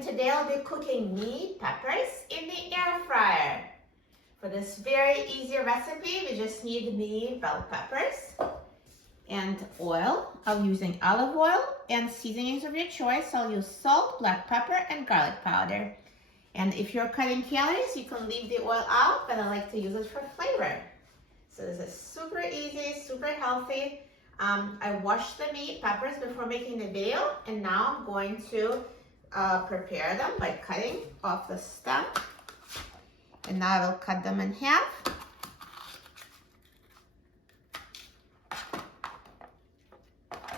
And today I'll be cooking mini peppers in the air fryer. For this very easy recipe, we just need mini bell peppers and oil. I'm using olive oil and seasonings of your choice. I'll use salt, black pepper, and garlic powder. And if you're cutting calories, you can leave the oil out, but I like to use it for flavor. So this is super easy, super healthy. I washed the mini peppers before making the video, and now I'm going to prepare them by cutting off the stem. And now I will cut them in half.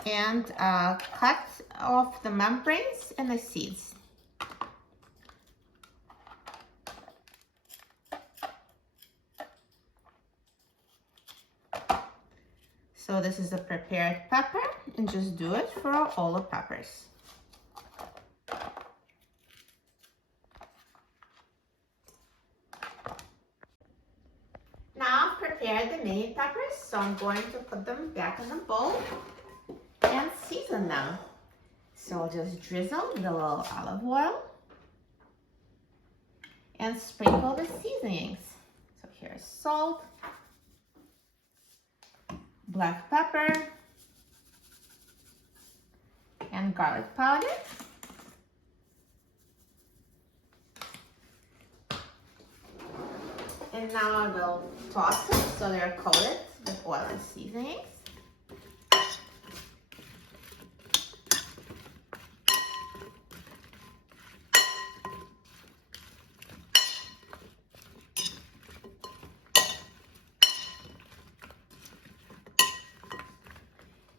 And cut off the membranes and the seeds. So this is a prepared pepper, and just do it for all the peppers. Now I've prepared the mini peppers, so I'm going to put them back in the bowl and season them. So I'll just drizzle with a little olive oil and sprinkle the seasonings. So here's salt, black pepper, and garlic powder. And now I will toss them so they're coated with oil and seasonings.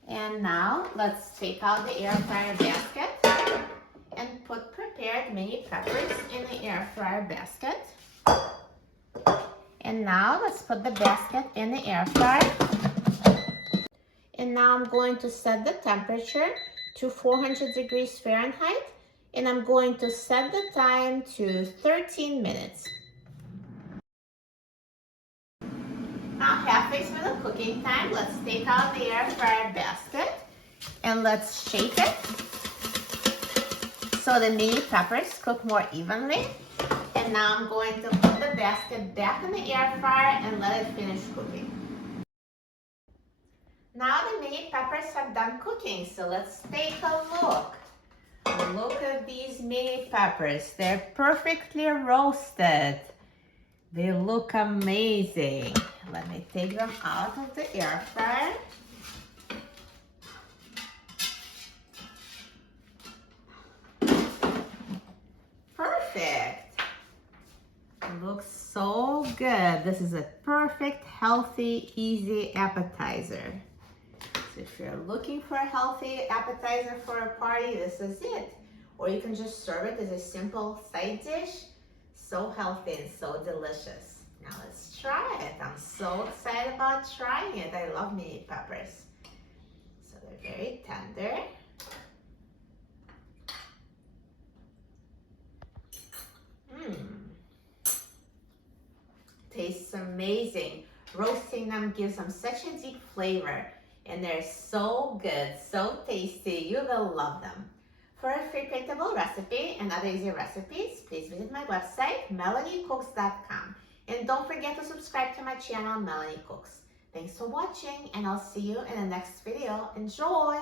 And now let's take out the air fryer basket and put prepared mini peppers in the air fryer basket. And now let's put the basket in the air fryer. And now I'm going to set the temperature to 400 degrees Fahrenheit, and I'm going to set the time to 13 minutes. Now halfway through the cooking time, let's take out the air fryer basket and let's shake it so the mini peppers cook more evenly. And now I'm going to put the basket back in the air fryer and let it finish cooking. Now the mini peppers have done cooking, so let's take a look. Look at these mini peppers. They're perfectly roasted. They look amazing. Let me take them out of the air fryer. Perfect. Looks so good. This is a perfect, healthy, easy appetizer. So if you're looking for a healthy appetizer for a party, this is it. Or you can just serve it as a simple side dish. So healthy and so delicious. Now let's try it. I'm so excited about trying it. I love mini peppers. So they're very tender. Tastes amazing. Roasting them gives them such a deep flavor, and they're so good, so tasty. You will love them. For a free printable recipe and other easy recipes, please visit my website, melaniecooks.com. And don't forget to subscribe to my channel, Melanie Cooks. Thanks for watching, and I'll see you in the next video. Enjoy!